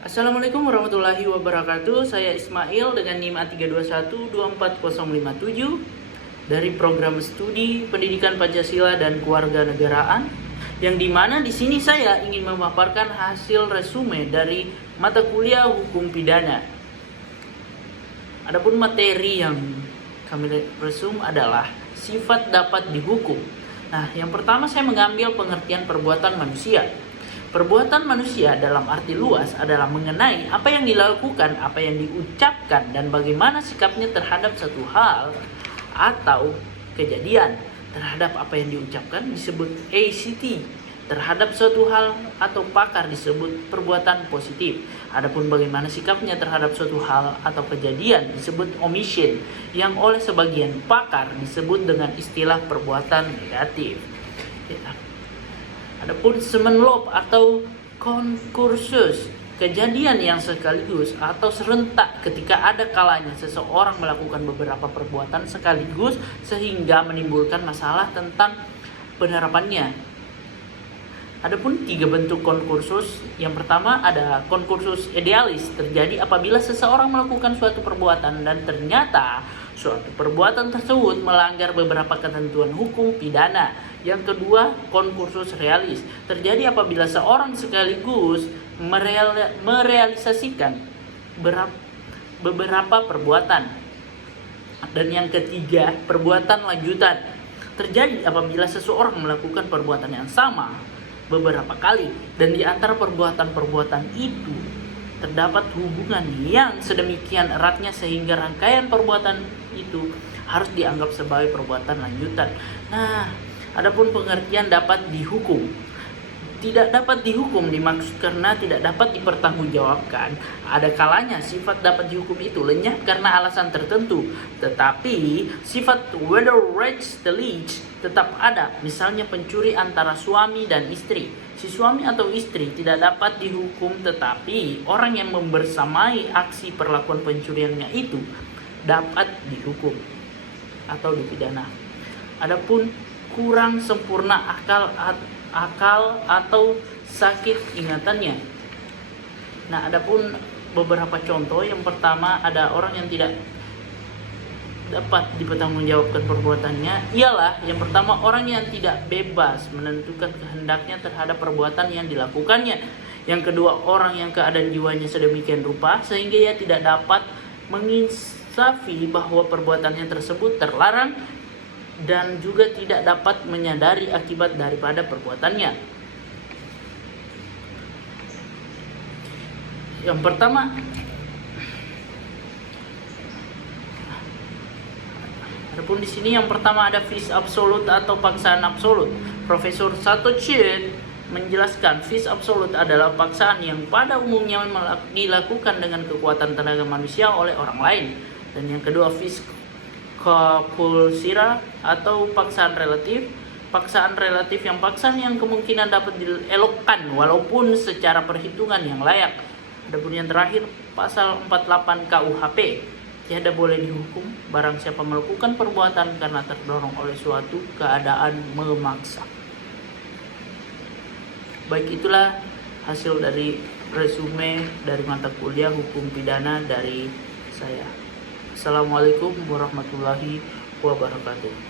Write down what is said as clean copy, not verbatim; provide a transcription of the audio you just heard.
Assalamualaikum warahmatullahi wabarakatuh. Saya Ismail dengan NIM A321-24157 dari program studi Pendidikan Pancasila dan Kewarganegaraan, yang dimana di sini saya ingin memaparkan hasil resume dari mata kuliah Hukum Pidana. Adapun materi yang kami resume adalah sifat dapat dihukum. Nah, yang pertama saya mengambil pengertian perbuatan manusia. Perbuatan manusia dalam arti luas adalah mengenai apa yang dilakukan, apa yang diucapkan, dan bagaimana sikapnya terhadap satu hal atau kejadian. Terhadap apa yang diucapkan disebut ACT, terhadap suatu hal atau pakar disebut perbuatan positif. Adapun bagaimana sikapnya terhadap suatu hal atau kejadian disebut omission, yang oleh sebagian pakar disebut dengan istilah perbuatan negatif. Adapun semenlop atau konkursus, kejadian yang sekaligus atau serentak ketika ada kalanya seseorang melakukan beberapa perbuatan sekaligus sehingga menimbulkan masalah tentang penerapannya. Adapun 3 bentuk konkursus. Yang pertama ada konkursus idealis, terjadi apabila seseorang melakukan suatu perbuatan dan ternyata suatu perbuatan tersebut melanggar beberapa ketentuan hukum pidana. Yang kedua, konkursus realis, terjadi apabila seorang sekaligus merealisasikan beberapa perbuatan. Dan yang ketiga, perbuatan lanjutan, terjadi apabila seseorang melakukan perbuatan yang sama beberapa kali dan di antara perbuatan-perbuatan itu terdapat hubungan yang sedemikian eratnya sehingga rangkaian perbuatan itu harus dianggap sebagai perbuatan lanjutan. Nah, adapun pengertian dapat dihukum. Tidak dapat dihukum dimaksud karena tidak dapat dipertanggungjawabkan. Ada kalanya sifat dapat dihukum itu lenyap karena alasan tertentu, tetapi sifat whether reach the leach tetap ada. Misalnya pencuri antara suami dan istri. Si suami atau istri tidak dapat dihukum, tetapi orang yang membersamai aksi perlakuan pencuriannya itu dapat dihukum atau dipidana. Adapun kurang sempurna akal atau sakit ingatannya. Nah, adapun beberapa contoh. Yang pertama ada orang yang tidak dapat dipertanggungjawabkan perbuatannya, ialah yang pertama orang yang tidak bebas menentukan kehendaknya terhadap perbuatan yang dilakukannya. Yang kedua, orang yang keadaan jiwanya sedemikian rupa sehingga ia tidak dapat menginsafi bahwa perbuatannya tersebut terlarang dan juga tidak dapat menyadari akibat daripada perbuatannya. Yang pertama, adapun di sini yang pertama ada vis absolut atau paksaan absolut. Profesor Satoshi menjelaskan vis absolut adalah paksaan yang pada umumnya dilakukan dengan kekuatan tenaga manusia oleh orang lain. Dan yang kedua, vis compulsira atau paksaan relatif. Paksaan relatif yang paksaan yang kemungkinan dapat dielokkan walaupun secara perhitungan yang layak. Adapun yang terakhir, pasal 48 KUHP, tiada boleh dihukum barang siapa melakukan perbuatan karena terdorong oleh suatu keadaan memaksa. Baik, itulah hasil dari resume dari mata kuliah Hukum Pidana dari saya. Assalamualaikum warahmatullahi wabarakatuh.